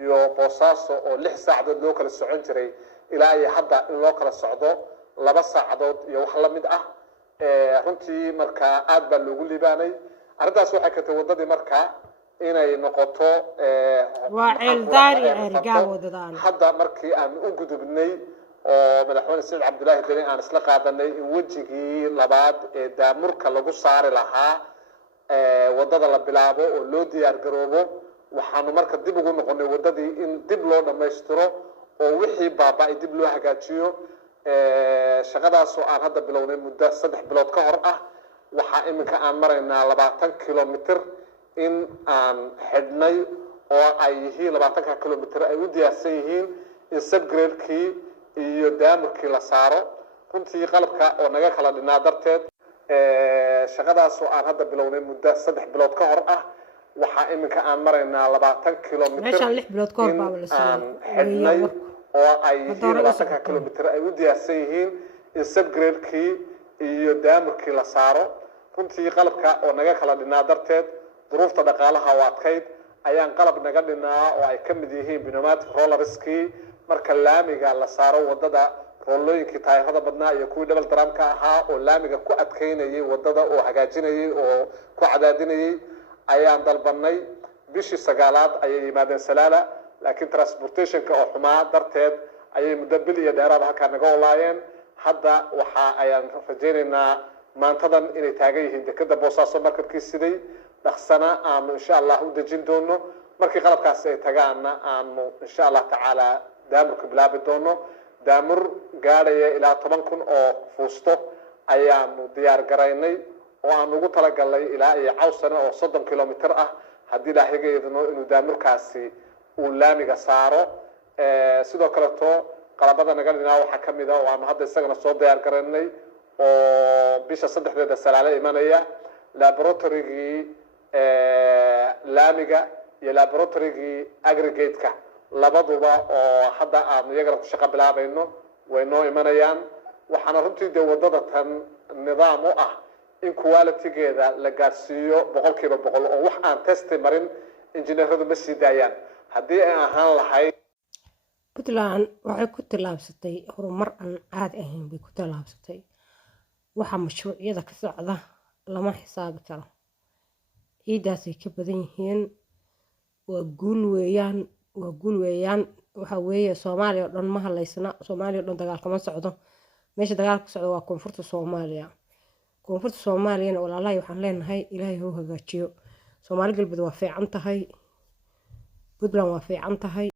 iyo boosaaso oo 6 saacadood loo kala socon jiray ilaa ay hadda in loo kala socdo 2 saacadood iyo wax la mid ah runtii marka aad baa loogu liibaanay arrintaas waxay ka tahay wadadii marka inay noqoto waa ceeldaari ergaa wadadaan hadda markii aan u gudubnay oo madaxweyne Saciid Cabdullaahi Deni aan isla qaadanay in wajigii labaad ee daamurka lagu saari lahaa wadada la bilaabo oo loo diyaar garoobo waxaanu marka dib ugu noqonay wadadii in dib loo dhameystiro oo wixii baaba'ay dib loo hagaajiyo shaqadaas oo aan hadda bilownay muddo 3 bilood ka hor ah waxa iminka aan maraynaa 20 kilomitir in aan xidhnay oo ay yihiin 20 kilomitir ay u diyaarsan yihiin in subgrade-kii iyo daamurkii la saaro runtii qalabka oo naga kala dhinaa darteed shaqadaas oo aan hadda bilownay muddo 3 bilood ka hor ah waxa iminka aan maraynaa 20 kilomitir meeshaan 6 bilood ka hor baa la soo xidhnay oo ay yihiin 20 kilomitir ay u diyaarsan yihiin in subgrade-kii iyo daamurkii la saaro runtii qalabka oo naga kala dhinaa darteed duruufta dhaqaalaha oo adkayd ayaan qalab naga dhinaa oo ay ka mid yihiin pneumatic rollerskii marka laamiga la saaro wadada roolooyinkii taayirada badnaa iyo kuwii double drum-ka ahaa oo laamiga ku adkeynayay wadada oo hagaajinayay oo ku cadaadinayay ayaan dalbanay bishii 9aad ayay yimaadeen Salaala laakiin transportation-ka oo xumaa darteed ayay muddo bil iyo dheeraad halka naga olaayeen hadda waxa ayaan rajaynaynaa maantadan inay taagan yihiin dekada Boosaaso markabkii siday dhaqsana aanu insha Allah u dejin doono markii qalabkaas ay tagaana aanu insha Allah tacaala daamurka bilaabi doono daamur gaadhaya ilaa 10,000 oo fuusto ayaanu diyaar garaynay oo aan ugu talagalay ilaa iyo cawsana oo 30 kilomitir ah haddii la xigeedno inuu daamurkaasi uu laamiga saaro sidoo kale to qalabada naga dhinaa waxa kamid ah oo aan hadda isagana soo diyaar garaynay oo bisha 3deeda Salaale imanaya laboratory-gii laamiga iyo laboratory-gii aggregate-ka labaduba oo hadda aan iyaga ku shaqo bilaabayno way noo imanayaan waxaana runtii wadada tan nidaam u ah in quality-geeda la gaarsiiyo 100% oo wax aan test marin injineeradu ma sii daayaan haddii ay ahaan lahayd Puntland waxay ku tilaabsatay horumar aan caadi ahayn bay ku tilaabsatay waxa mashruucyada ka socda lama xisaabi karo ciidaasay ka badan yihiin waa guul weeyaan waxa weeye Soomaaliya oo dhan ma haleysna Soomaaliya oo dhan dagaal kama socdo meesha dagaalka socdo waa koonfurta Soomaaliya walaalahay waxaan leenahay Ilaahay ha hagaajiyo Soomaali galbeed waa fiican tahay Puntland waa fiican tahay